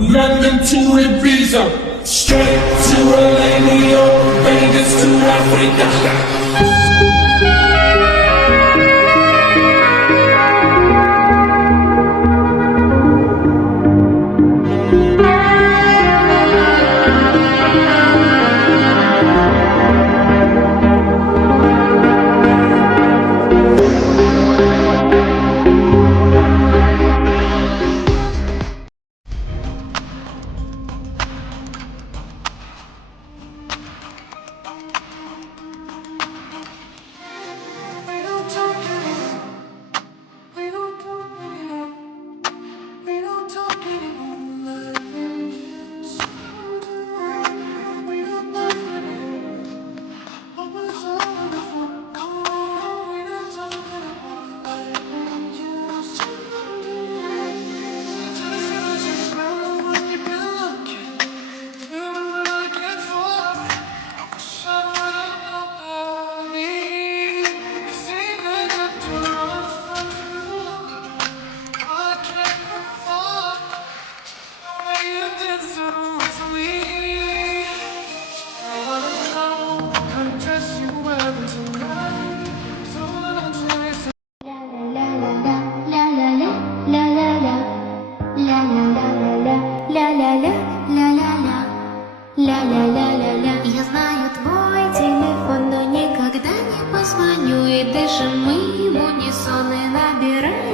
London to Ibiza, straight to Alania, Vegas to Africa. Ля-ля-ля-ля-ля. Я знаю твой телефон, но никогда не позвоню. И дышим мы в унисон и набираем.